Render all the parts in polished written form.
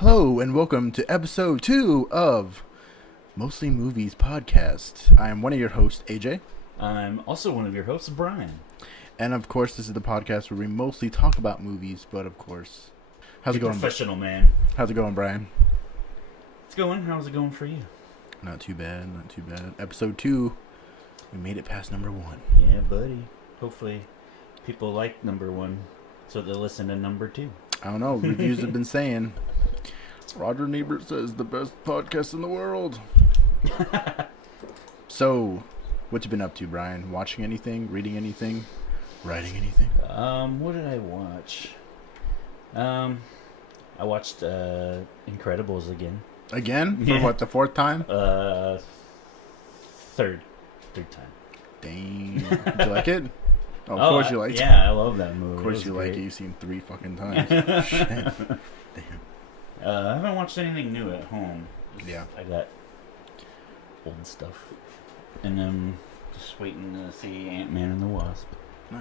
Hello and welcome to episode 2 of Mostly Movies Podcast. I am one of your hosts, AJ. I'm also one of your hosts, Brian. And of course, this is the podcast where we mostly talk about movies, but of course... How's it going? Professional, man. How's it going, Brian? It's going. How's it going for you? Not too bad, not too bad. Episode 2, we made it past number 1. Yeah, buddy. Hopefully people like number 1, so they'll listen to number 2. I don't know, reviews have been saying... Roger Ebert says the best podcast in the world. So, what you been up to, Brian? Watching anything? Reading anything? Writing anything? What did I watch? I watched Incredibles again. Again? For Yeah. what, the 4th time? Third time. Dang. Did you like it? Oh, of course you liked it. Yeah, I love that movie. Of course you like it. You've seen 3 fucking times. Shit. Damn. I haven't watched anything new at home. Yeah. I got old stuff. And I'm just waiting to see Ant-Man and the Wasp. Nice.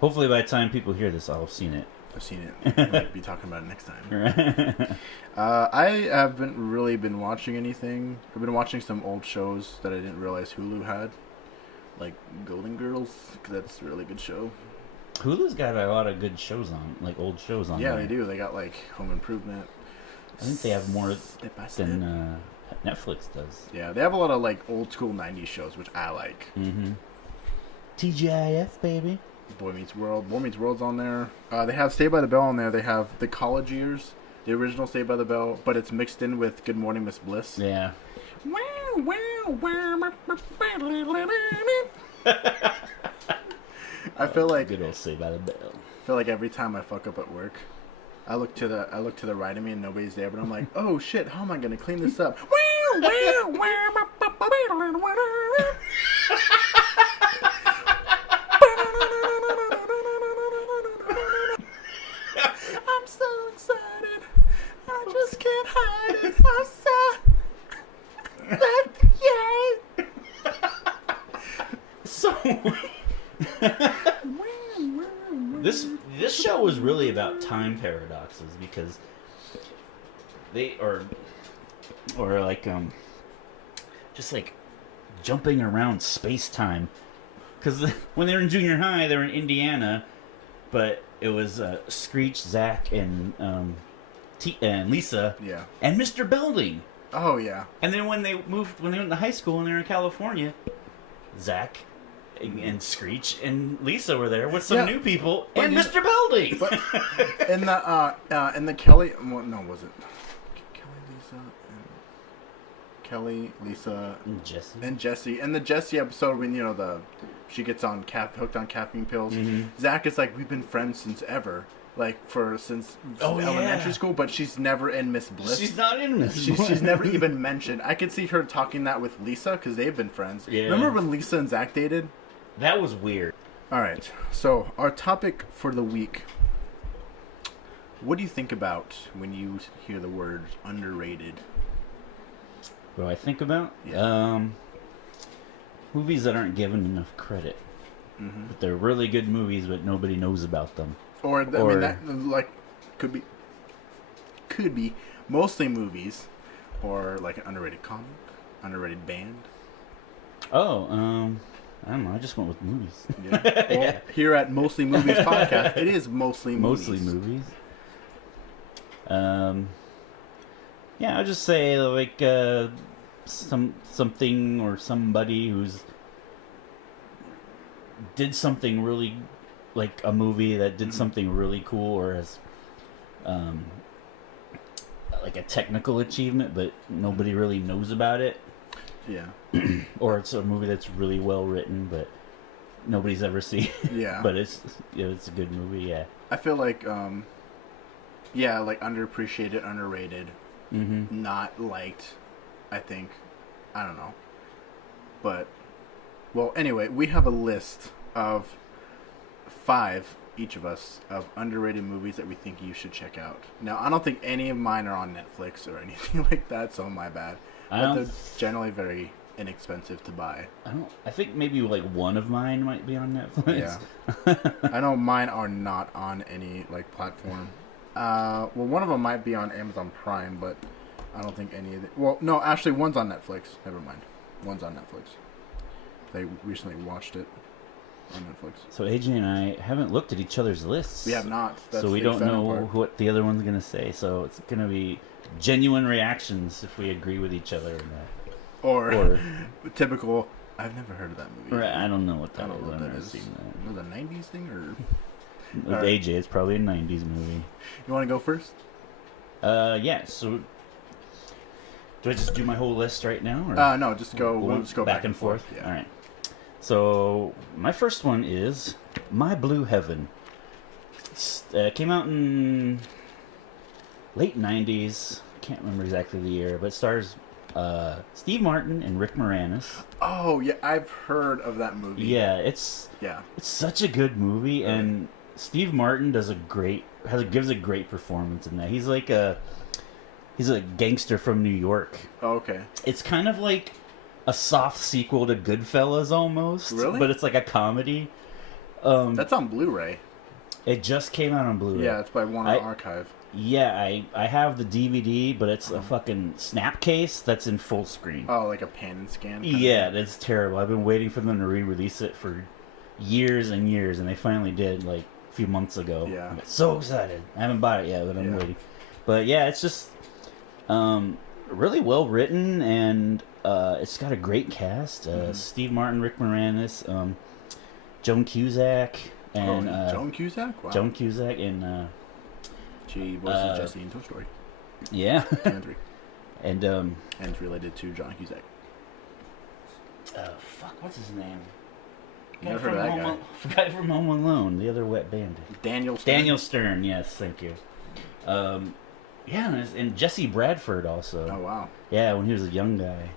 Hopefully by the time people hear this, I'll have seen it. I've seen it. Might be talking about it next time. Right. I haven't really been watching anything. I've been watching some old shows that I didn't realize Hulu had. Like Golden Girls, because that's a really good show. Hulu's got a lot of good shows on, like old shows on Yeah, there. they do. They got like Home Improvement. I think they have more Step by Step. than Netflix does. Yeah, they have a lot of like old school 90s shows, which I like. Mm-hmm. TGIF, baby. Boy Meets World. Boy Meets World's on there. They have Saved by the Bell on there. They have The College Years, the original Saved by the Bell, but it's mixed in with Good Morning Miss Bliss. Yeah. I feel like Good old Saved by the Bell. every time I fuck up at work, I look to the right of me and nobody's there, but I'm like, oh shit, how am I gonna clean this up? I'm so excited, I just can't hide it. I'm so yay. This show was really about time paradoxes because they or like just like jumping around space time. Because when they were in junior high, they were in Indiana, but it was Screech, Zach, and Lisa, Yeah. and Mr. Belding. Oh yeah. And then when they went to high school and they were in California, Zach and Screech and Lisa were there with some new people and Mr. Belding. But in the Kelly, well, no, was it Kelly, Lisa, and Jesse? In the Jesse episode, when she gets on hooked on caffeine pills, Zach is like, we've been friends since ever. Like since elementary school, but she's never in Miss Bliss. She's not in Miss Bliss. She's never even mentioned. I could see her talking that with Lisa because they've been friends. Yeah. Remember when Lisa and Zach dated? That was weird. All right. So our topic for the week. What do you think about when you hear the word underrated? What do I think about? Yeah. Movies that aren't given enough credit. Mm-hmm. But they're really good movies, but nobody knows about them. I mean, that like could be mostly movies, or like an underrated comic, underrated band. Oh, I don't know. I just went with movies. Yeah. Well, here at Mostly Movies Podcast, it is mostly movies. Mostly movies. Yeah, I'll just say like something or somebody who's did something really, like a movie that did something really cool or has like a technical achievement, but nobody really knows about it. Yeah. Or it's a movie that's really well written, but nobody's ever seen. Yeah. But it's a good movie. Yeah. I feel like like underappreciated, underrated, not liked. I think, I don't know, but well, anyway, we have a list of 5 each of us of underrated movies that we think you should check out. Now, I don't think any of mine are on Netflix or anything like that, so my bad. But they're generally very inexpensive to buy. I think maybe like one of mine might be on Netflix. Yeah. I know mine are not on any like platform. Well, one of them might be on Amazon Prime, but I don't think any of it. Well, no, actually, one's on Netflix. Never mind. One's on Netflix. They recently watched it on Netflix. So AJ and I haven't looked at each other's lists. We have not. That's so we the don't exciting know part. what the other one's going to say. So it's going to be genuine reactions if we agree with each other or not. Or typical. I've never heard of that movie. Right, I don't know what that I don't know is. what I've that never is. seen Was it a '90s thing or? that. With All right. AJ, it's probably a '90s movie. You want to go first? Yeah. So do I just do my whole list right now? Or? No, just go. We'll just go back and forth. Yeah. All right. So my first one is My Blue Heaven. Came out in late '90s. Can't remember exactly the year, but it stars Steve Martin and Rick Moranis. Oh yeah, I've heard of that movie. Yeah, it's such a good movie, and Steve Martin gives a great performance in that. He's a gangster from New York. Oh, okay. It's kind of like a soft sequel to Goodfellas almost. Really? But it's like a comedy. That's on Blu-ray. It just came out on Blu-ray. Yeah, it's by Warner Archive. Yeah, I have the DVD, but it's a fucking snap case that's in full screen. Oh, like a pan and scan? kind of Yeah, thing? that's terrible. I've been waiting for them to re-release it for years and years, and they finally did, like, a few months ago. Yeah. I'm so excited. I haven't bought it yet, but I'm Yeah. waiting. But yeah, it's just really well written, and it's got a great cast. Steve Martin, Rick Moranis, Joan Cusack, and Joan Cusack? Wow. Joan Cusack, and She voices Jessie in Toy Story. yeah, 2 and 3. and And it's related to John Cusack. fuck, what's his name? Never heard of that guy. Guy from Home Alone, the other wet bandit. Daniel Stern? Daniel Stern, yes, thank you. Yeah, and Jesse Bradford also. Oh, wow. Yeah, when he was a young guy.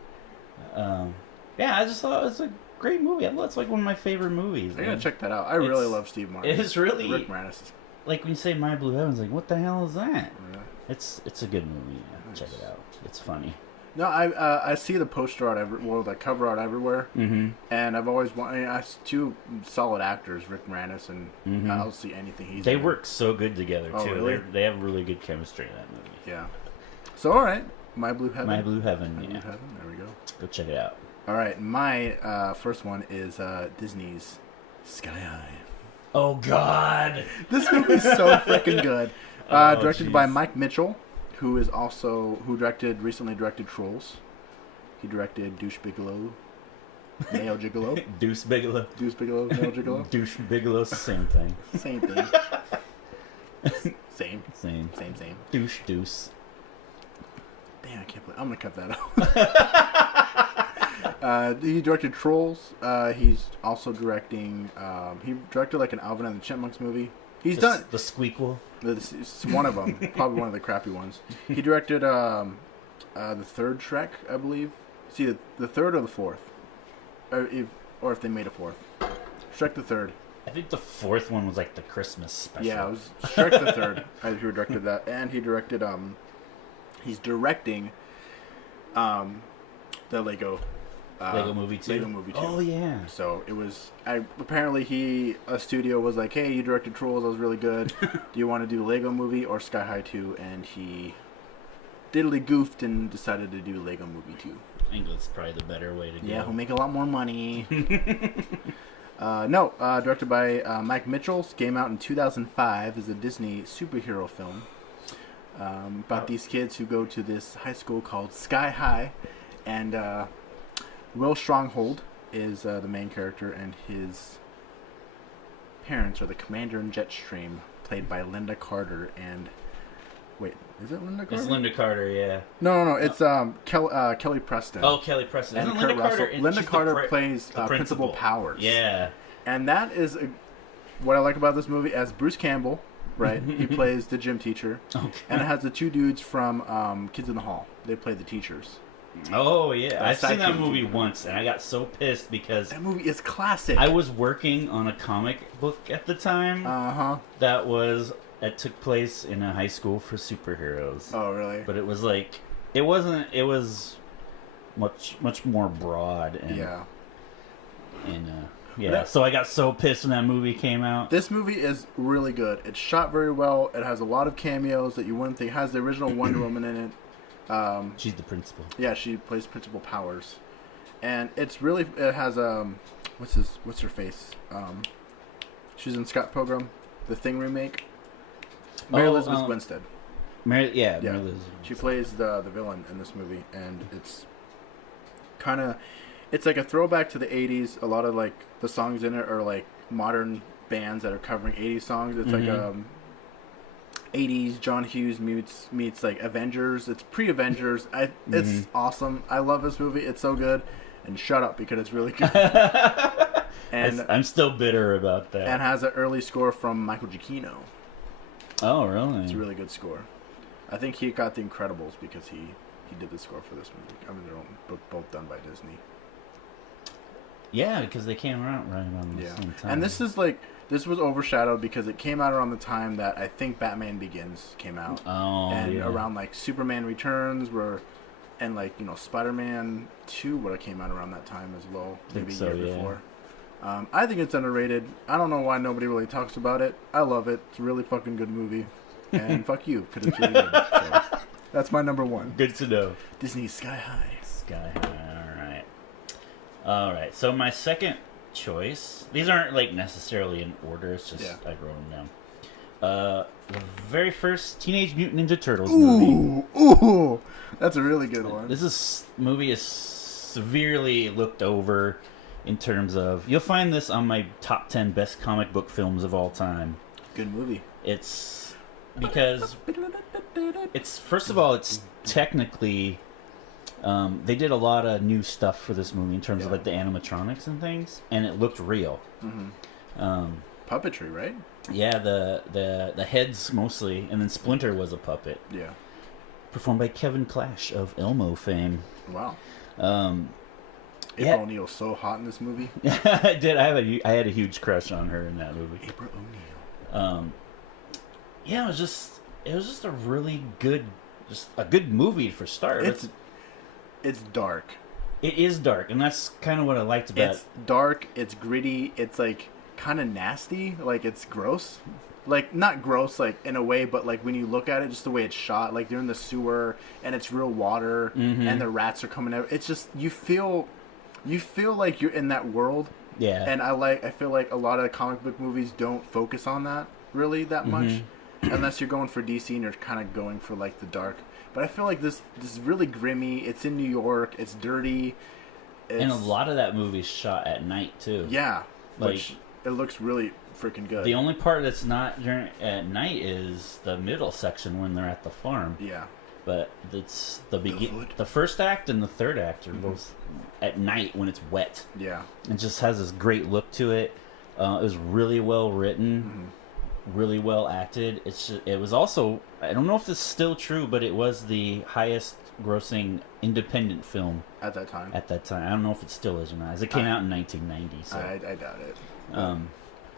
Yeah, I just thought it was a great movie. It's like one of my favorite movies. I gotta man. check that out. I really love Steve Martin. It is really Rick Moranis is... like when you say My Blue Heaven, it's like, what the hell is that? Yeah. It's a good movie. Yeah. Nice. Check it out. It's funny. No, I see the poster art the cover art everywhere, and I've always wanted. I see 2 solid actors, Rick Moranis, and I'll see anything he's. They in. work so good together Oh, too. really? They have really good chemistry in that movie. Yeah. So all right, My Blue Heaven. My Blue Heaven. My Yeah. Blue Heaven. There we go. Go check it out. All right, my first one is Disney's Sky High. Oh God! This movie's so freaking good. Directed by jeez. Mike Mitchell, who recently directed Trolls. He directed Douche Bigelow, Nail Gigolo. Deuce Bigelow. Deuce Bigelow, Nail Gigolo. Douche Bigelow, same thing. Same thing. Same. Same. Same. Deuce. Damn, I can't believe I'm gonna cut that out. He directed Trolls. He's also directing. He directed like an Alvin and the Chipmunks movie. He's done. The Squeakquel. It's one of them, probably one of the crappy ones. He directed the third Shrek, I believe. See the third or the fourth, or if they made a fourth. Shrek the third. I think the fourth one was like the Christmas special. Yeah, it was Shrek the third. He directed that, and he directed he's directing the Lego Movie 2. Lego Movie 2. Oh yeah. So it was. Apparently, a studio was like, "Hey, you directed Trolls. That was really good. Do you want to do Lego Movie or Sky High 2?" And he diddly goofed and decided to do Lego Movie 2. I think that's probably the better way to go. Yeah, he'll make a lot more money. Directed by Mike Mitchell. Came out in 2005. Is a Disney superhero film about these kids who go to this high school called Sky High, and Will Stronghold is the main character, and his parents are the Commander and Jetstream, played by Linda Carter and. Wait, is it Linda Carter? It's Linda Carter, yeah. No. It's Kelly Preston. Oh, Kelly Preston. And Isn't Kurt Linda Russell. Carter? Linda she's the Carter plays the Principal Powers. Yeah. And that is what I like about this movie. As Bruce Campbell, right? He plays the gym teacher. Okay. And it has the 2 dudes from Kids in the Hall. They play the teachers. Oh yeah, I've seen that Sidekick. movie once, and I got so pissed because That movie is classic. I was working on a comic book at the time that took place in a high school for superheroes. Oh, really? But it was like it was much more broad and Yeah. and yeah. So I got so pissed when that movie came out. This movie is really good. It's shot very well. It has a lot of cameos that you wouldn't think. It has the original Wonder Woman in it. She's the principal. Yeah, she plays Principal Powers, and it's really it has what's her face? She's in Scott Pilgrim, the Thing remake. Mary Elizabeth Winstead. Mary Elizabeth. She plays the villain in this movie, and it's kind of it's like a throwback to the 80s. A lot of like the songs in it are like modern bands that are covering 80s songs. It's like 80s John Hughes meets like Avengers. It's pre-Avengers. It's awesome. I love this movie. It's so good. And shut up because it's really good. And I'm still bitter about that. And has an early score from Michael Giacchino. Oh, really? It's a really good score. I think he got The Incredibles because he did the score for this movie. I mean, they're both done by Disney. Yeah, because they came out right around the same time. And this was overshadowed because it came out around the time that I think Batman Begins came out. Oh, and around like Superman Returns and like, you know, Spider-Man 2 would have came out around that time as well. Maybe a year before. I think it's underrated. I don't know why nobody really talks about it. I love it. It's a really fucking good movie. And fuck you, because it's really good. So, that's my number one. Good to know. Disney's Sky High. Sky High, alright. So my second choice, these aren't like necessarily in order, it's just I wrote them down. The very first Teenage Mutant Ninja Turtles movie. Ooh, that's a really good one. This movie is severely looked over in terms of, you'll find this on my top 10 best comic book films of all time. Good movie. It's because first of all, it's technically they did a lot of new stuff for this movie in terms of like the animatronics and things, and it looked real. Puppetry, right? Yeah, the heads mostly, and then Splinter was a puppet. Yeah. Performed by Kevin Clash of Elmo fame. Wow. Yeah. April O'Neil's so hot in this movie. I did. I had a huge crush on her in that movie. April O'Neil. Yeah, it was just a really good, just a good movie for start. It's dark. It is dark, and that's kind of what I liked about it. It's dark. It's gritty. It's like kind of nasty. Like it's gross. Like not gross, like in a way, but like when you look at it, just the way it's shot. Like they're in the sewer and it's real water, and the rats are coming out. It's just you feel like you're in that world. Yeah. And I feel like a lot of comic book movies don't focus on that really that much, unless you're going for DC and you're kind of going for like the dark. But I feel like this is really grimy. It's in New York. It's dirty. And a lot of that movie's shot at night too. Yeah, like, which it looks really freaking good. The only part that's not at night is the middle section when they're at the farm. Yeah. But it's the first act and the third act are both at night when it's wet. Yeah. It just has this great look to it. It was really well written, really well acted. It was also, I don't know if this is still true, but it was the highest grossing independent film at that time. I don't know if it still is or not. As it came out in 1990. So. I doubt it.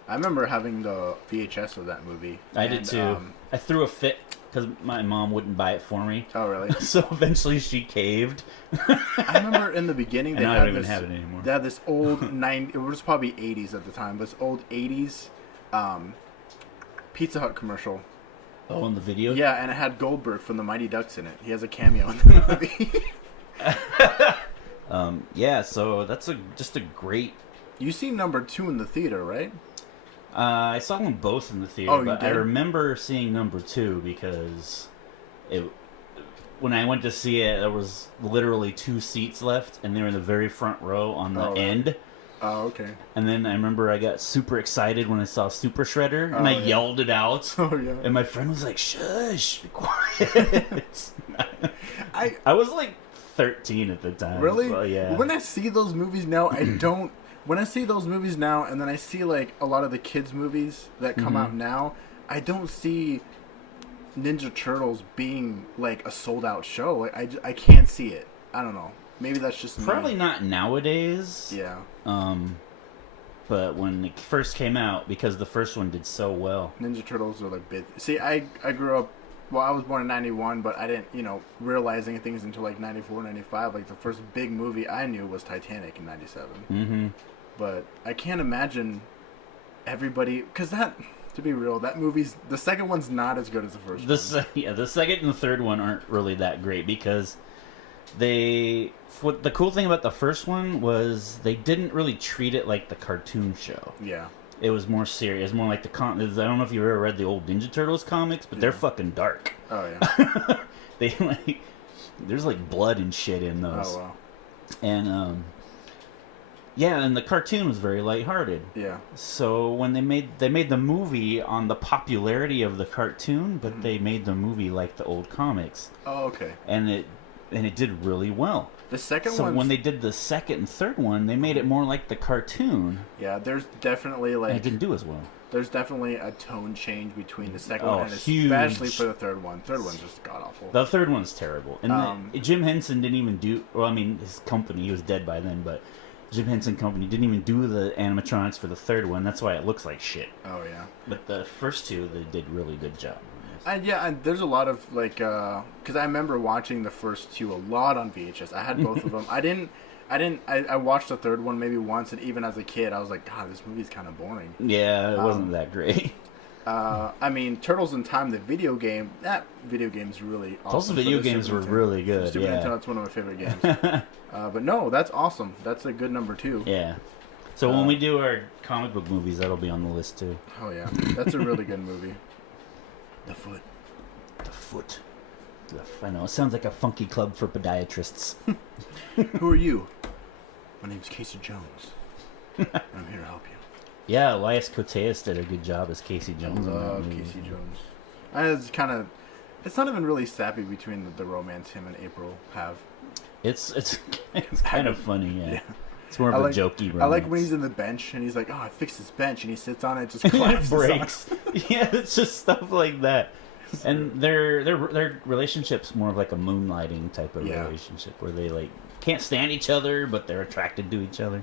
I remember having the VHS of that movie. I did too. I threw a fit because my mom wouldn't buy it for me. Oh, really? So eventually she caved. I remember in the beginning they don't even have it anymore. They had this old it was probably 80s at the time, but this old 80s Pizza Hut commercial. Oh, in the video? Yeah, and it had Goldberg from the Mighty Ducks in it. He has a cameo in the movie. Yeah, so that's just a great... You seen number 2 in the theater, right? I saw them both in the theater, but did? I remember seeing number 2 because when I went to see it, there was literally 2 seats left, and they were in the very front row on the end. Oh, okay. And then I remember I got super excited when I saw Super Shredder, and I yelled it out. Oh, yeah. And my friend was like, "Shush, be quiet." I was like 13 at the time. Really? So, yeah. When I see those movies now, I don't... When I see those movies now, and then I see like a lot of the kids' movies that come out now, I don't see Ninja Turtles being like a sold-out show. Like I can't see it. I don't know. Maybe that's just probably me. not nowadays. Yeah. But when it first came out, because the first one did so well. Ninja Turtles are like big. See, I grew up. Well, I was born in 91, but I didn't, realize things until like 94, 95. Like the first big movie I knew was Titanic in 97. but I can't imagine everybody, because that, to be real, that movie's, the second one's not as good as the first one. Yeah, the second and the third one aren't really that great because the cool thing about the first one was they didn't really treat it like the cartoon show. Yeah. It was more serious, more like I don't know if you ever read the old Ninja Turtles comics, but they're fucking dark. Oh yeah. They like, there's like blood and shit in those. Oh wow. And yeah, and the cartoon was very lighthearted. Yeah. So when they made the movie on the popularity of the cartoon, but they made the movie like the old comics. Oh okay. And it did really well. The second So one. when they did the second and third one, they made it more like the cartoon. Yeah, there's definitely And like. it didn't do as well. There's definitely a tone change between the second Oh, one and huge. especially for the third one. Third one's just god awful. The third one's terrible. And Jim Henson didn't even do... Well, I mean, his company, he was dead by then, but Jim Henson Company didn't even do the animatronics for the third one. That's why it looks like shit. Oh yeah. But the first two, they did really good job. And yeah, and there's a lot of like, because I remember watching the first two a lot on VHS. I had both of them. I watched the third one maybe once, and even as a kid, I was like, God, this movie's kind of boring. Yeah, it wasn't that great. I mean, Turtles in Time, the video game, that video game's really awesome. Those video For the games Super were Nintendo. really For the good, Super yeah. Nintendo, it's one of my favorite games. But no, that's awesome. That's a good number two. Yeah. So when we do our comic book movies, that'll be on the list too. Oh yeah, that's a really good movie. The Foot. The Foot. I know, it sounds like a funky club for podiatrists. Who are you? My name's Casey Jones. I'm here to help you. Yeah, Elias Koteas did a good job as Casey Jones. I in that love movie. Casey Jones. It's kind of, it's not even really sappy between the romance him and April have. It's kind of funny, yeah. Yeah. It's more of a jokey romance. I like when he's in the bench and he's like, "Oh, I fixed this bench," and he sits on it, just it collapses. breaks. Yeah, it's just stuff like that. And their relationship's more of like a moonlighting type of relationship where they like can't stand each other, but they're attracted to each other.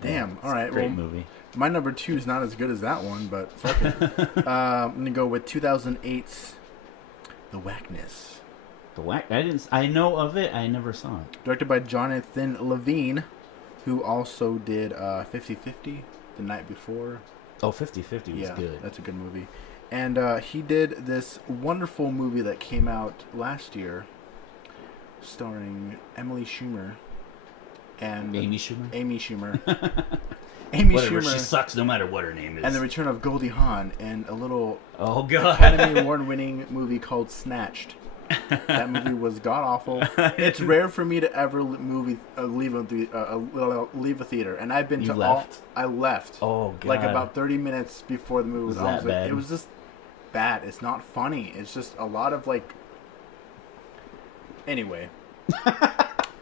Damn. Yeah, All right. great Well, movie. my number two is not as good as that one, but fuck it. I'm gonna go with 2008's The Whackness, The Whack. I know of it. I never saw it. directed by Jonathan Levine, who also did 50-50, The Night Before. Oh, 50-50 was good. That's a good movie. And he did this wonderful movie that came out last year, starring Emily Schumer and Amy Schumer. Amy Schumer. Amy Whatever, Schumer. she sucks no matter what her name is. And the return of Goldie Hawn in a little Oh god. Academy Award-winning movie called Snatched. That movie was god awful. It's rare for me to ever leave a theater, and I've been You to left? all. I left. Oh god. Like about 30 minutes before the movie was Was on. that bad? It was just bad. It's not funny. It's just a lot of like. Anyway,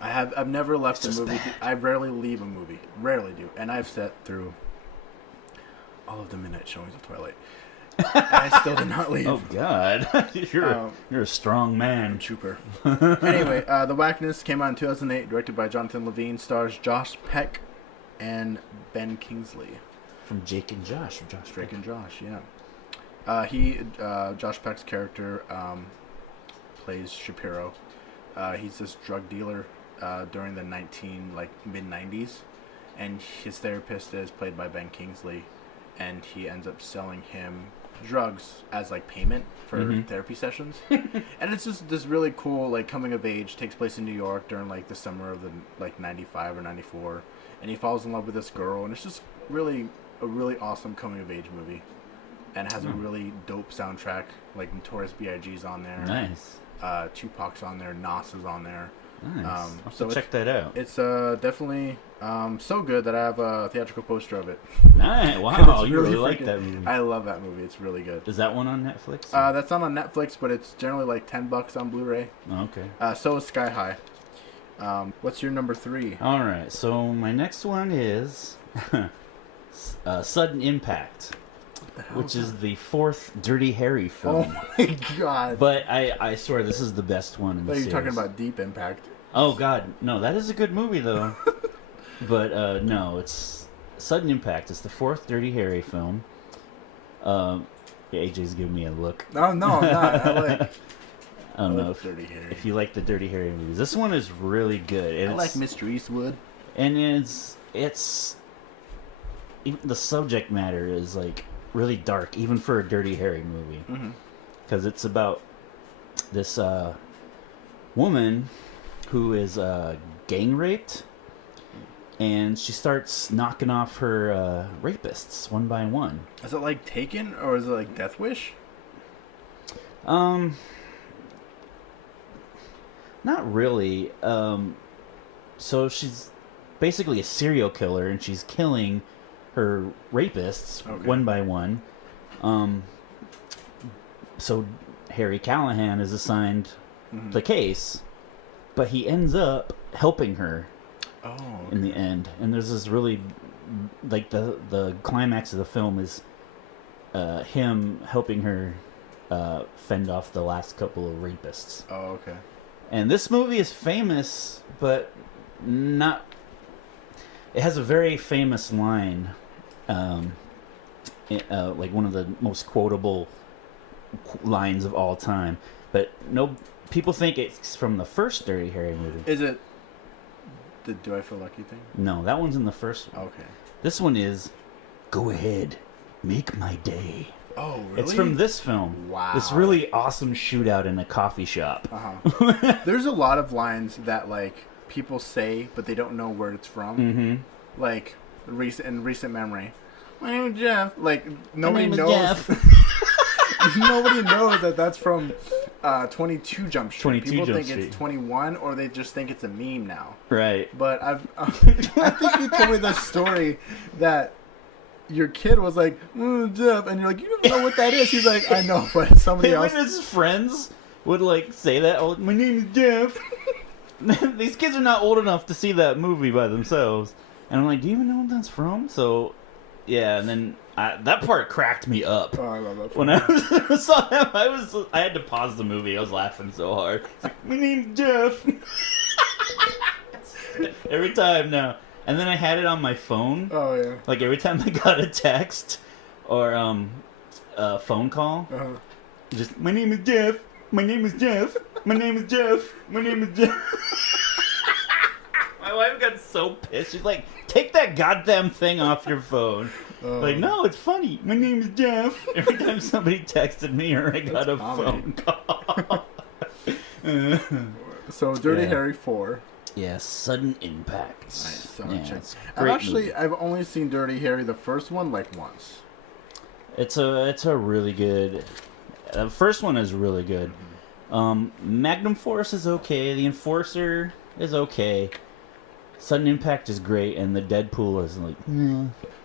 I've never left a just movie. bad. I rarely leave a movie. Rarely do, and I've sat through all of the midnight showings of Twilight. And I still did not leave. Oh god. You're a strong man. Trooper. Anyway, The Whackness came out in 2008, directed by Jonathan Levine, stars Josh Peck and Ben Kingsley. From Jake and Josh. From Josh Drake Peck. and Josh, yeah. Josh Peck's character plays Shapiro. He's this drug dealer during the mid-90s, and his therapist is played by Ben Kingsley, and he ends up selling him drugs as like payment for therapy sessions. And it's just this really cool like coming of age, takes place in New York during like the summer of the like 95 or 94, and he falls in love with this girl, and it's just really a really awesome coming of age movie, and has a really dope soundtrack. Like Notorious B.I.G.'s on there, Nice. Tupac's on there, Nas is on there. Nice. I'll have so to check that out. It's definitely so good that I have a theatrical poster of it. Nice. Wow, It's you really freaking- like that movie. I love that movie. It's really good. Is that one on Netflix? That's not on Netflix, but it's generally like $10 on Blu-ray. Oh, okay. So is Sky High. What's your number 3? All right. So my next one is Sudden Impact, which is the 4th Dirty Harry film. Oh my god! But I swear this is the best one in the But you're series. talking about Deep Impact. Oh god, no, that is a good movie though. But no, it's Sudden Impact. It's the 4th Dirty Harry film. AJ's giving me a look. No, I'm not. I don't know Dirty Harry. if you like the Dirty Harry movies. This one is really good. I like Mr. Eastwood. And it's even the subject matter is like really dark, even for a Dirty Harry movie, because it's about this woman who is gang raped, and she starts knocking off her rapists one by one. Is it like Taken or is it like Death Wish? Not really. So she's basically a serial killer, and she's killing her rapists one by one. So Harry Callahan is assigned the case, but he ends up helping her in the end. And there's this really, like, the climax of the film is him helping her fend off the last couple of rapists. Oh, okay. And this movie is famous, but not... It has a very famous line, like one of the most quotable lines of all time. But no, people think it's from the first Dirty Harry movie. Is it the Do I Feel Lucky thing? No, that one's in the first one. Okay. This one is, go ahead, make my day. Oh, really? It's from this film. Wow. This really awesome shootout in a coffee shop. There's a lot of lines that, like, people say, but they don't know where it's from. Like, in recent memory. My name is Jeff. Like, nobody knows. Nobody knows that that's from 22 Jump Street. 22 People Jump think Street. It's 21, or they just think it's a meme now. Right. But I think you told me this story that your kid was like, Jeff, and you're like, you don't know what that is. He's like, I know, but somebody else. When his friends would, like, say that, oh, my name is Jeff. These kids are not old enough to see that movie by themselves. And I'm like, do you even know what that's from? So, yeah, and then that part cracked me up. Oh, I love that. When I saw him, I had to pause the movie. I was laughing so hard. It's like, my name's Jeff. Every time now. And then I had it on my phone. Oh, yeah. Like, every time I got a text or a phone call, just, my name is Jeff. My name is Jeff. My name is Jeff. My name is Jeff. My wife got so pissed. She's like, take that goddamn thing off your phone. Like, no, it's funny. My name is Jeff. Every time somebody texted me or I got a phone call. So, Dirty Harry 4. Yeah, Sudden Impact. Nice. I've only seen Dirty Harry, the first one, like once. It's a really good... The first one is really good. Magnum Force is okay. The Enforcer is okay. Sudden Impact is great, and the Deadpool is like...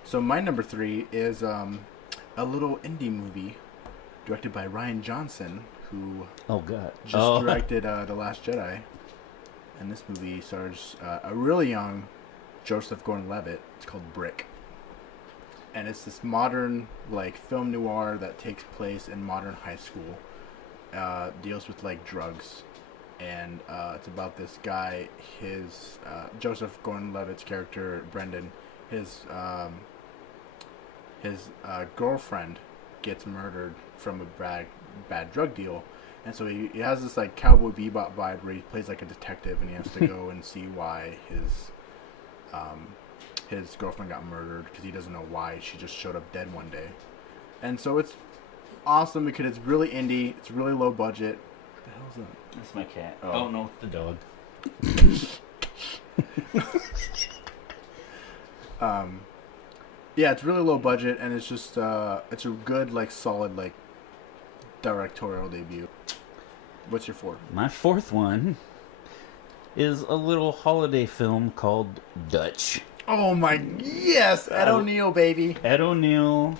So my number 3 is a little indie movie directed by Rian Johnson, who just directed The Last Jedi. And this movie stars a really young Joseph Gordon-Levitt. It's called Brick. And it's this modern, like, film noir that takes place in modern high school. Deals with, like, drugs. And it's about this guy, Joseph Gordon-Levitt's character, Brendan, his girlfriend gets murdered from a bad drug deal. And so he has this, like, Cowboy Bebop vibe where he plays like a detective, and he has to go and see why his girlfriend got murdered, because he doesn't know why. She just showed up dead one day. And so it's awesome because it's really indie, it's really low budget. What the hell is that? That's my cat. Oh no, it's the dog. Yeah, it's really low budget, and it's just it's a good, like, solid, like, directorial debut. What's your 4? My 4th one is a little holiday film called Dutch. Oh my, yes! Ed O'Neill, baby. Ed O'Neill,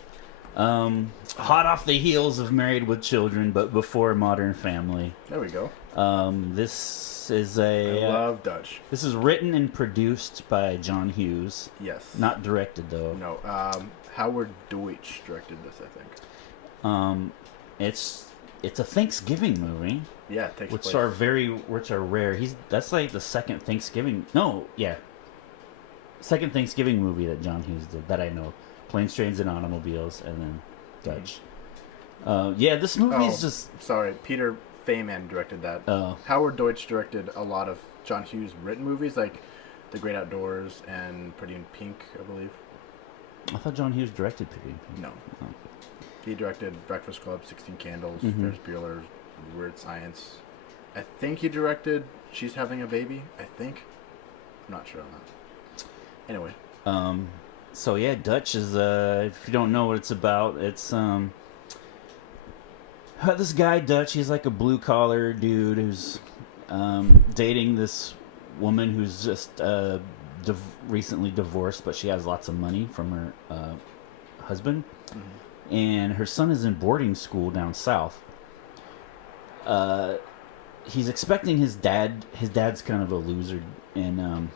hot off the heels of Married with Children, but before Modern Family. There we go. This is I love Dutch. This is written and produced by John Hughes. Yes. Not directed, though. No, Howard Deutsch directed this, I think. It's a Thanksgiving movie. Yeah, it takes which place. Which are rare. That's like the second Thanksgiving. No, yeah. Second Thanksgiving movie that John Hughes did that I know. Planes, Trains, and Automobiles, and then Dutch. Yeah, this movie is just... Sorry, Peter Feynman directed that. Howard Deutsch directed a lot of John Hughes written movies, like The Great Outdoors and Pretty in Pink, I believe. I thought John Hughes directed Piggy. No. Oh. He directed Breakfast Club, 16 Candles, Mhm. Ferris Bueller, Weird Science. I think he directed She's Having a Baby. I think. I'm not sure on that. Anyway. So yeah, Dutch is if you don't know what it's about, it's this guy Dutch, he's like a blue collar dude who's dating this woman who's just recently divorced, but she has lots of money from her husband. Mm-hmm. And her son is in boarding school down south. He's expecting his dad. His dad's kind of a loser, and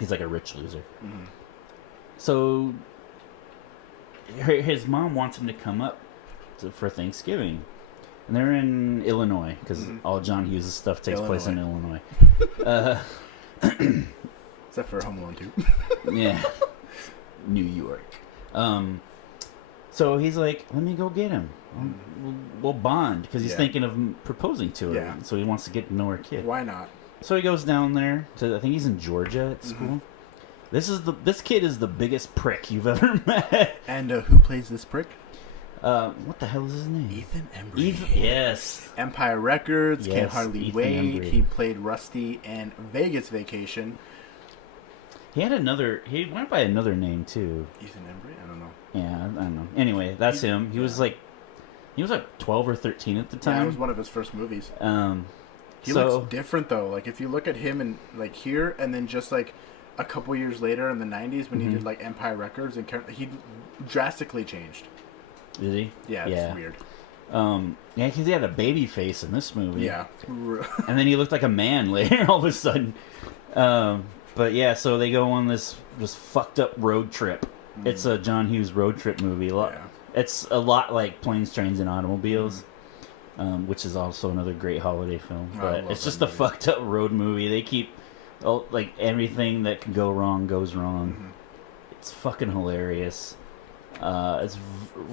he's like a rich loser. Mm-hmm. So his mom wants him to come up for Thanksgiving, and they're in Illinois because all John Hughes' stuff takes place in Illinois. Except for Home Alone 2. Yeah, New York. So he's like, let me go get him. We'll bond because he's thinking of proposing to her. Yeah. So he wants to get to know her kid. Why not? So he goes down there to, I think he's in Georgia at school. This kid is the biggest prick you've ever met. And who plays this prick? What the hell is his name? Ethan Embry. Yes. Empire Records, Yes, Can't Hardly Ethan Wait. Embry. He played Rusty in Vegas Vacation. He had another. He went by another name too. Ethan Embry? I don't know. Yeah, I don't know. Anyway, that's him. He was like 12 or 13 at the time. Yeah, it was one of his first movies. He so, looks different though. Like if you look at him and like here, and then just like a couple years later in the '90s when he did like Empire Records, and he drastically changed. Did he? Yeah, it's weird. Yeah, because he had a baby face in this movie. Yeah. And then he looked like a man later all of a sudden. But yeah, so they go on this fucked up road trip. It's a John Hughes road trip movie. It's a lot like Planes, Trains, and Automobiles, which is also another great holiday film. But it's just a fucked up road movie. They keep like everything that can go wrong goes wrong. It's fucking hilarious. It's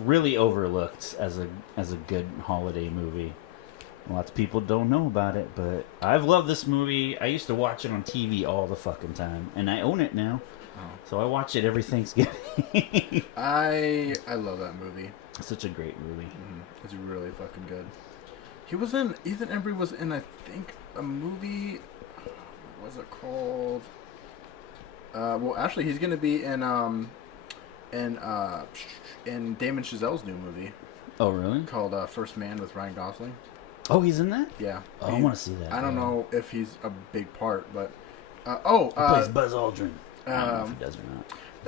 really overlooked as a good holiday movie. Lots of people don't know about it, but I've loved this movie. I used to watch it on TV all the fucking time, and I own it now. So I watch it every Thanksgiving. I love that movie. It's such a great movie. It's really fucking good. Ethan Embry was in, I think, a movie. What was it called? Well, actually, he's gonna be in Damon Chazelle's new movie. Oh, really? Called First Man with Ryan Gosling. Oh, he's in that? Yeah. Oh, I want to see that. I don't know if he's a big part, but he plays Buzz Aldrin. I don't know if he does or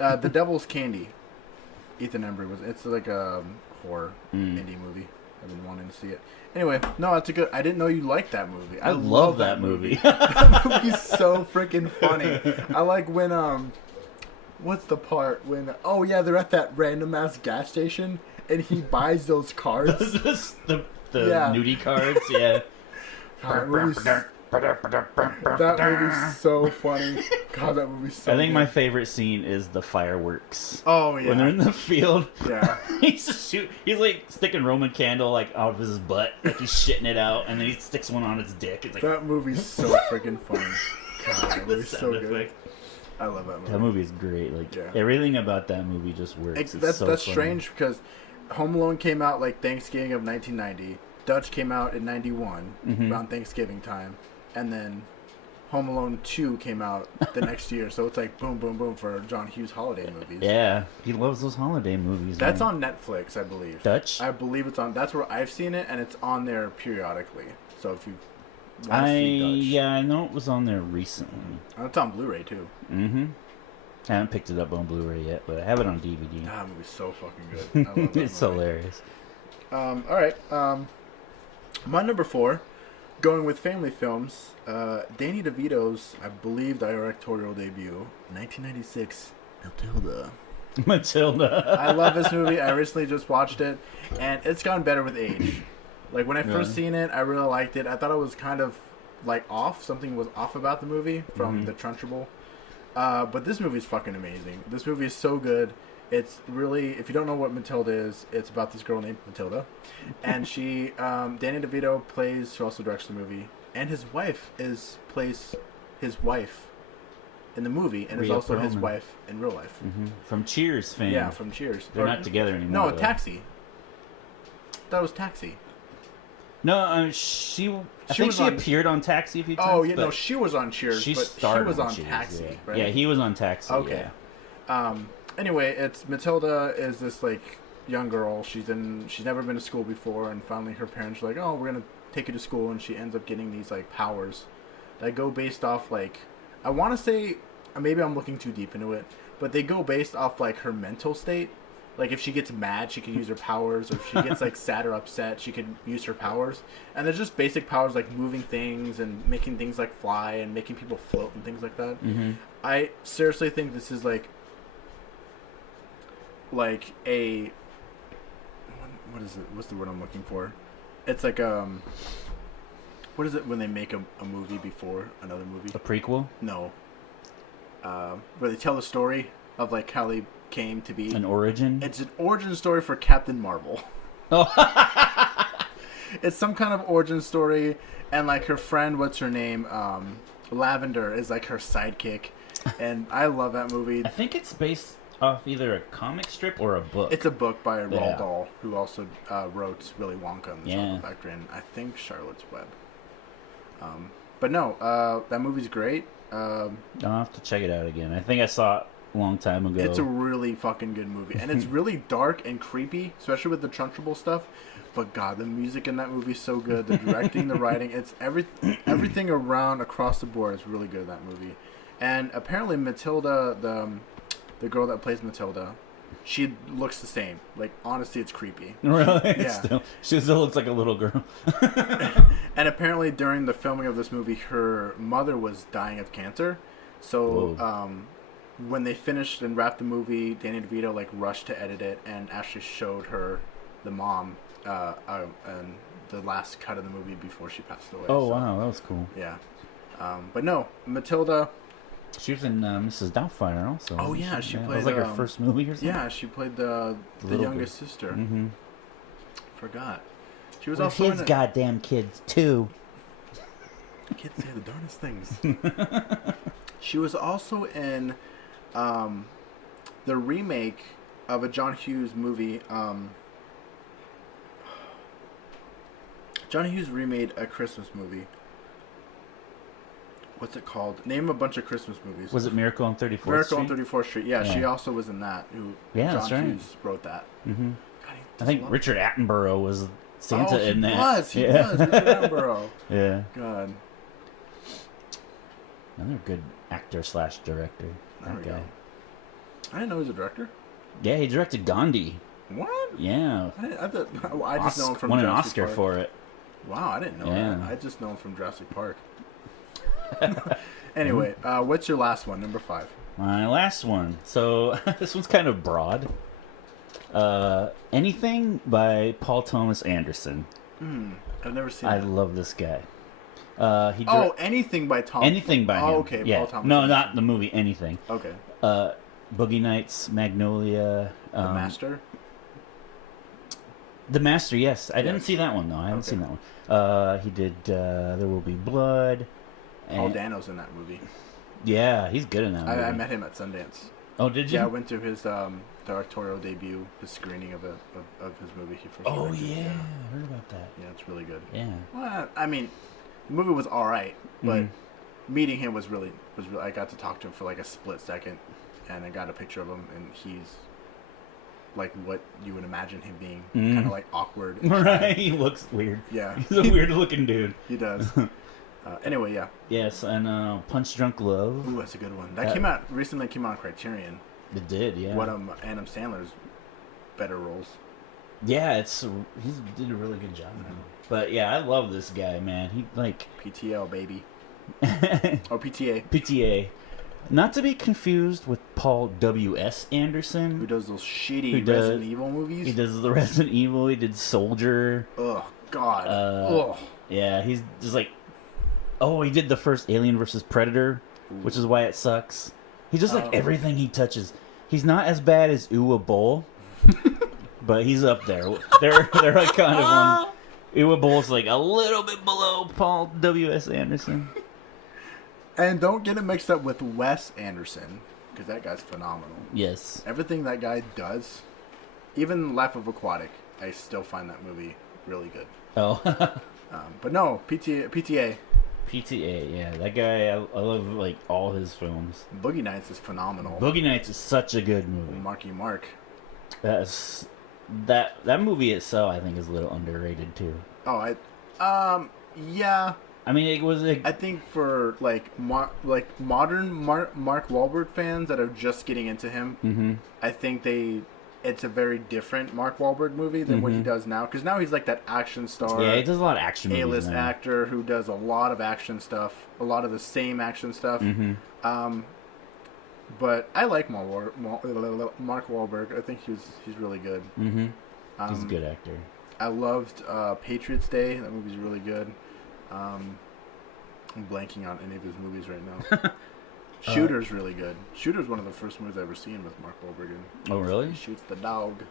not. The Devil's Candy. Ethan Embry was. It's like a horror indie movie. I've been wanting to see it. Anyway, no, it's a good. I didn't know you liked that movie. I love that movie. That movie's so freaking funny. I like when what's the part when? Oh yeah, they're at that random ass gas station and he buys those cards. the nudie cards, yeah. That movie's so funny. God, that movie's so I think good. my favorite scene is the fireworks. Oh yeah. When they're in the field. Yeah. He's just he's like sticking Roman candle like out of his butt, like he's shitting it out, and then he sticks one on his dick. It's like that movie's so freaking funny. God, that movie's so good. I love that movie. That movie's great. Like everything about that movie just works. That's funny. strange because Home Alone came out like Thanksgiving of 1990. Dutch came out in 91 around Thanksgiving time, and then Home Alone 2 came out the next year. So it's like boom, boom, boom for John Hughes holiday movies. Yeah, he loves those holiday movies. That's on Netflix, I believe. Dutch? I believe it's on. That's where I've seen it, and it's on there periodically. So if you want to see Dutch, yeah, I know it was on there recently. And it's on Blu-ray too. I haven't picked it up on Blu-ray yet, but I have it on DVD. That movie's so fucking good. I love that It's movie. hilarious. All right. My number 4, going with family films, Danny DeVito's, I believe, directorial debut, 1996, Matilda. Matilda. I love this movie. I recently just watched it, and it's gotten better with age. Like, when I first seen it, I really liked it. I thought it was kind of, like, off. Something was off about the movie from The Trunchbull. But this movie's fucking amazing. This movie is so good. It's really, if you don't know what Matilda is, it's about this girl named Matilda. And she, Danny DeVito she also directs the movie. And his wife plays his wife in the movie, and is Rhea also his Perlman. wife in real life. From Cheers fame. Yeah, from Cheers. They're Or- not together anymore. No, though. Taxi. That was Taxi. No, she. I She think was she on- appeared on Taxi a few times. Oh, yeah, but no, she was on Cheers, she but starred she was on Cheers, Taxi, yeah. right? Yeah, he was on Taxi. Okay. Yeah. Anyway, it's Matilda is this like young girl. She's never been to school before, and finally her parents are like, "Oh, we're gonna take you to school," and she ends up getting these like powers that go based off like I want to say maybe I'm looking too deep into it, but they go based off like her mental state. Like if she gets mad, she can use her powers, or if she gets like sad or upset, she can use her powers. And they're just basic powers like moving things and making things like fly and making people float and things like that. Mm-hmm. I seriously think this is like a what is it? What's the word I'm looking for? It's like what is it when they make a movie before another movie? A prequel, No. Where they tell the story of like how they came to be. an origin. It's an origin story for Captain Marvel. Oh, It's some kind of origin story, and like her friend, what's her name? Lavender is like her sidekick, and I love that movie. I think it's based off either a comic strip or a book. It's a book by Roald Yeah. Dahl, who also wrote Willy Wonka and the Yeah. Chocolate Factory, and I think Charlotte's Web. But no, that movie's great. I'll have to check it out again. I think I saw it a long time ago. It's a really fucking good movie, and it's really dark and creepy, especially with the Trunchbull stuff. But God, the music in that movie is so good. The directing, the writing, it's everything around across the board is really good in that movie. And apparently, Matilda, the girl that plays Matilda, she looks the same. Like honestly, it's creepy. Really? Yeah. She still looks like a little girl. And apparently, during the filming of this movie, her mother was dying of cancer. So, when they finished and wrapped the movie, Danny DeVito like rushed to edit it and actually showed her the mom and the last cut of the movie before she passed away. Oh So, wow, that was cool. Yeah. But no, Matilda. She was in Mrs. Doubtfire also. Oh, wasn't yeah, she It was played, like her first movie or something. Yeah, she played the little youngest sister. Mm-hmm. Forgot. She was With also his in goddamn kids too. Kids say the darndest things. She was also in the remake of a John Hughes movie. John Hughes remade a Christmas movie. What's it called? Name a bunch of Christmas movies. Was it Miracle on 34th Miracle Street? on 34th Street? Yeah, she Yeah. also was in that. Yeah, John that's right. Hughes wrote that. Mm-hmm. God, he I does think love- Richard Attenborough was Santa he in that. was. He yeah. was. Richard Attenborough. Yeah. God. Another good actor slash director. There That we guy. go. I didn't know he was a director. Yeah, he directed Gandhi. What? Yeah. I just know him from won an Jurassic Oscar Park. for it. Wow, I didn't know Yeah. that. I just know him from Jurassic Park. Anyway, what's your last one? Number 5. My last one. So this one's kind of broad. Anything by Paul Thomas Anderson. I've never seen I that. love this guy. He Anything by Tom. anything by him. Oh, okay. Yeah. Paul Thomas No, Anderson. not the movie. Anything. Okay. Boogie Nights, Magnolia. The Master. The Master, yes. I didn't Yes. see that one, though. I haven't Okay. seen that one. He did There Will Be Blood. Paul and- Dano's in that movie. Yeah, he's good in that movie. I met him at Sundance. Oh, did you? Yeah, I went to his directorial debut, his screening of his movie. He first Oh, directed. yeah. I heard about that. Yeah, it's really good. Yeah. Well, I mean, the movie was all right, but Mhm. meeting him was really. I got to talk to him for like a split second, and I got a picture of him, and he's like what you would imagine him being, kind of like awkward. and shy. Right? He looks weird. Yeah, He's a weird looking dude. he does. Anyway, yeah. Yes, and Punch Drunk Love. Ooh, that's a good one. That came out recently. Came out on Criterion. It did, yeah. One of Adam Sandler's better roles. Yeah, he did a really good job. But yeah, I love this guy, man. He like PTL baby. Or PTA. PTA. Not to be confused with Paul W.S. Who Anderson. does those shitty Who does- Resident Evil movies? He does the Resident Evil. He did Soldier. Ugh, God. Uh, Ugh. Yeah, he's just like, oh, he did the first Alien vs Predator, which is why it sucks. He's just like Oh. everything he touches. He's not as bad as Uwe Boll, but he's up there. They're like kind of on. Uwe Boll's like a little bit below Paul W.S. Anderson. And don't get it mixed up with Wes Anderson, because that guy's phenomenal. Yes. Everything that guy does, even Life of Aquatic, I still find that movie really good. Oh. But no, PTA. PTA, yeah. That guy, I love, like, all his films. Boogie Nights is phenomenal. Boogie Nights is such a good movie. Marky Mark. That movie itself, I think, is a little underrated, too. Oh, yeah. I mean, it was I think for modern Mark Wahlberg fans that are just getting into him, I think it's a very different Mark Wahlberg movie than what he does now. Because now he's like that action star. Yeah, he does a lot of action movies A-list now. actor who does a lot of action stuff, a lot of the same action stuff. But I like Mark Wahlberg. I think he's really good. He's a good actor. I loved Patriots Day. That movie's really good. I'm blanking on any of his movies right now. Shooter's really good. Shooter's one of the first movies I've ever seen with Mark Wahlberg in. Oh, really? He shoots the dog.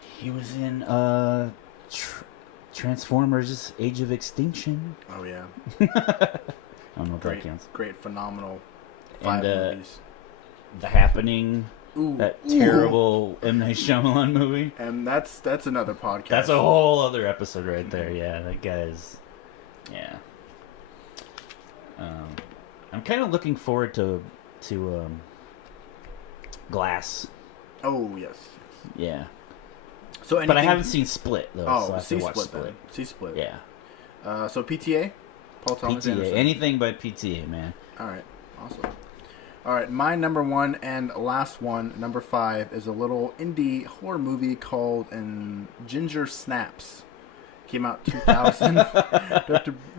He was in Transformers: Age of Extinction. Oh yeah. I don't know if that Great, counts. great, phenomenal 5 movies. The Happening. Ooh, That terrible M. Night Shyamalan movie. And that's another podcast. That's a whole other episode right there. Yeah, that guy's. Yeah. I'm kind of looking forward to Glass. Oh yes. Yeah. So But I anything- haven't seen Split though. so I Oh, have see to watch Split. Split. Then. See Split. Yeah. So PTA, Paul Thomas PTA. Anderson. Anything but PTA, man. All right. Awesome. All right. My number 1 and last one, number 5, is a little indie horror movie called Ginger Snaps. Came out 2000.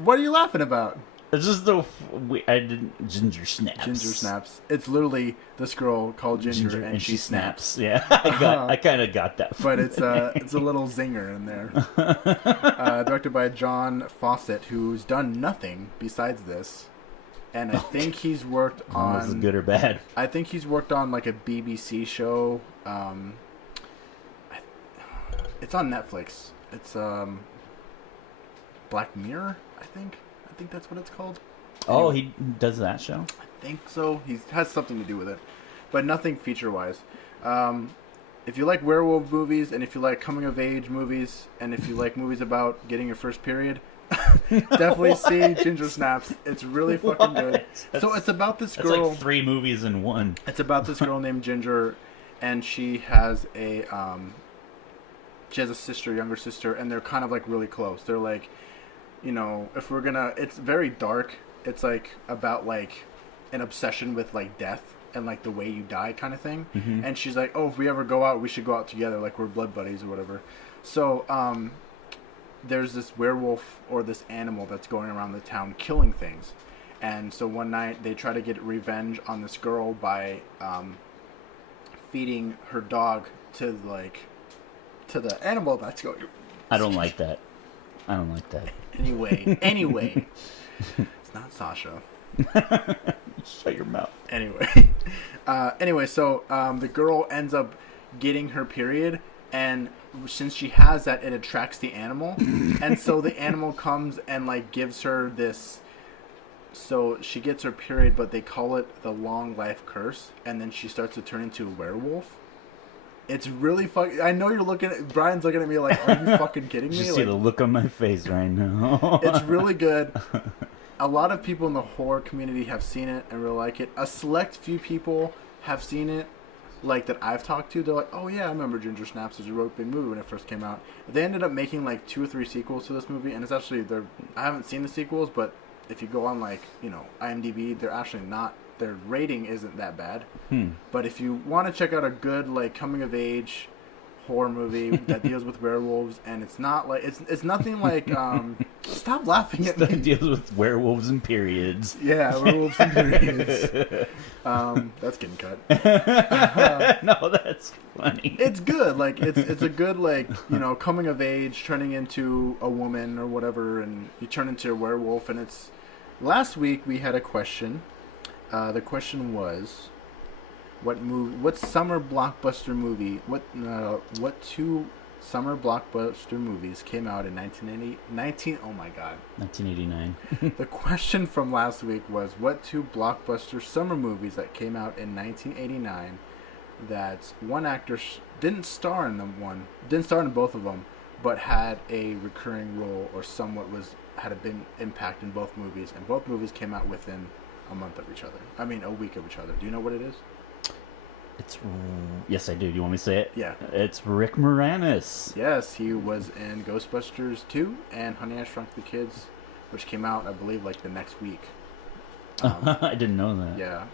What are you laughing about? It's just I didn't Ginger Snaps. Ginger Snaps. It's literally this girl called Ginger, and she snaps. Yeah, I kind of got that. But it's a little zinger in there. Directed by John Fawcett, who's done nothing besides this, and I think he's worked on. Is it good or bad? I think he's worked on like a BBC show. It's on Netflix. It's Black Mirror, I think. I think that's what it's called. Oh, he does that show? I think so. He has something to do with it, but nothing feature-wise. If you like werewolf movies, and if you like coming-of-age movies, and if you like movies about getting your first period, definitely see Ginger Snaps. It's really fucking good. So it's about this girl. It's like 3 movies in one. It's about this girl named Ginger, and she has a younger sister, and they're kind of like really close. They're like, you know, if we're gonna, it's very dark. It's like about like an obsession with like death and like the way you die kind of thing. And she's like, oh, if we ever go out, we should go out together, like we're blood buddies or whatever. So there's this werewolf or this animal that's going around the town killing things. And so one night they try to get revenge on this girl by feeding her dog to the animal that's going. I don't like that. Anyway, it's not Sasha. Shut your mouth. Anyway, so the girl ends up getting her period, and since she has that, it attracts the animal, and so the animal comes and like gives her this. So she gets her period, but they call it the long life curse, and then she starts to turn into a werewolf. It's really fucking. I know you're looking at Brian's looking at me like, are you fucking kidding me? You like, see the look on my face right now. It's really good. A lot of people in the horror community have seen it and really like it. A select few people have seen it, like that I've talked to. They're like, oh yeah, I remember Ginger Snaps was a really big movie when it first came out. They ended up making like 2 or 3 sequels to this movie, and it's actually I haven't seen the sequels, but if you go on like IMDb, they're actually not. Their rating isn't that bad. But if you want to check out a good like coming of age horror movie that deals with werewolves, and it's not like it's nothing like stop laughing at me. That deals with werewolves and periods. Yeah, werewolves and periods. That's getting cut. No, that's funny. It's good. Like it's a good like coming of age, turning into a woman or whatever, and you turn into a werewolf. And it's last week we had a question. The question was, what summer blockbuster movie? What 2 summer blockbuster movies came out in 1980. Oh my god. 1989. The question from last week was, what two blockbuster summer movies that came out in 1989 that one actor didn't star in both of them, but had a recurring role or had a big impact in both movies, and both movies came out within a month of each other. I mean, a week of each other. Do you know what it is? Yes, I do. Do you want me to say it? Yeah. It's Rick Moranis. Yes, he was in Ghostbusters 2 and Honey, I Shrunk the Kids, which came out, I believe, like the next week. I didn't know that. Yeah.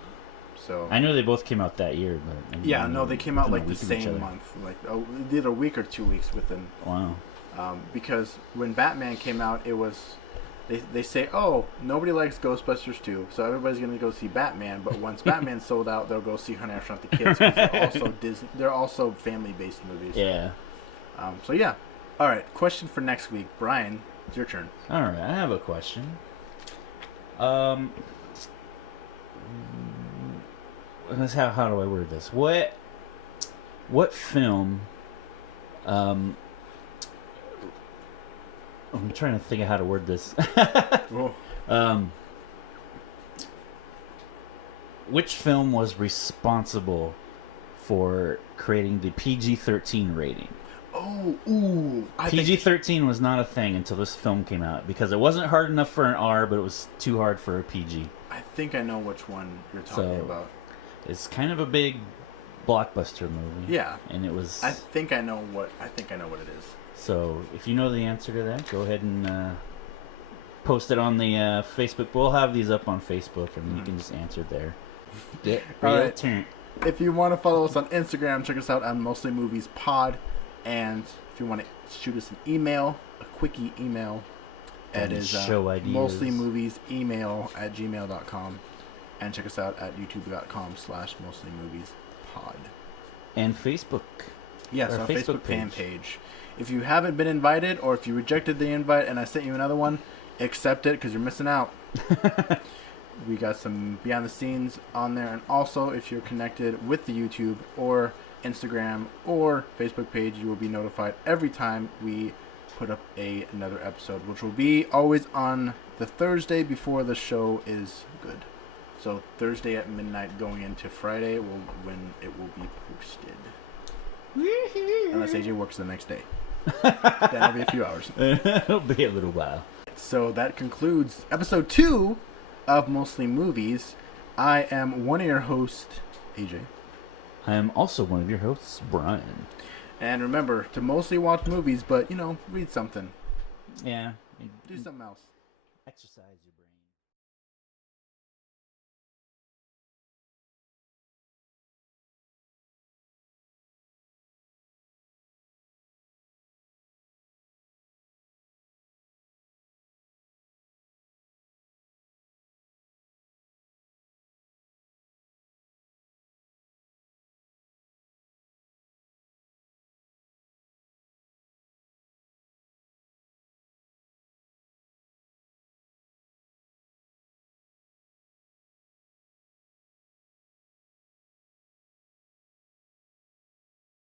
So I know they both came out that year, but yeah, no, they came out like the within a week of each same other. month, like either a week or 2 weeks within. Wow. Because when Batman came out, it was they say, oh, nobody likes Ghostbusters 2, so everybody's gonna go see Batman. But once Batman sold out, they'll go see Honey, I Shrunk the Kids, because they're also family-based movies. Yeah. So yeah. All right. Question for next week, Brian. It's your turn. All right, I have a question. How do I word this? What film? I'm trying to think of how to word this. Which film was responsible for creating the PG-13 rating? Oh, ooh. PG-13 was not a thing until this film came out because it wasn't hard enough for an R, but it was too hard for a PG. I think I know which one you're talking about. It's kind of a big blockbuster movie. Yeah. And it was... I think I know what it is. So, if you know the answer to that, go ahead and post it on the Facebook. We'll have these up on Facebook, and you can just answer there. Get All right. turn. If you want to follow us on Instagram, check us out on Mostly Movies Pod. And if you want to shoot us an email, a quickie email, it is mostlymoviesemail@gmail.com. And check us out at youtube.com/mostlymoviespod. And Facebook. Yes, our our Facebook Facebook fan page. If you haven't been invited, or if you rejected the invite and I sent you another one, accept it because you're missing out. We got some behind the scenes on there. And also, if you're connected with the YouTube or Instagram or Facebook page, you will be notified every time we put up another episode, which will be always on the Thursday before the show is good. So Thursday at midnight going into Friday when it will be posted. Unless AJ works the next day. That'll be a few hours. It'll be a little while. So that concludes episode 2 of Mostly Movies. I am one of your hosts, AJ. I am also one of your hosts, Brian. And remember to mostly watch movies, but, read something. Yeah. Do something else. Exercise your brain.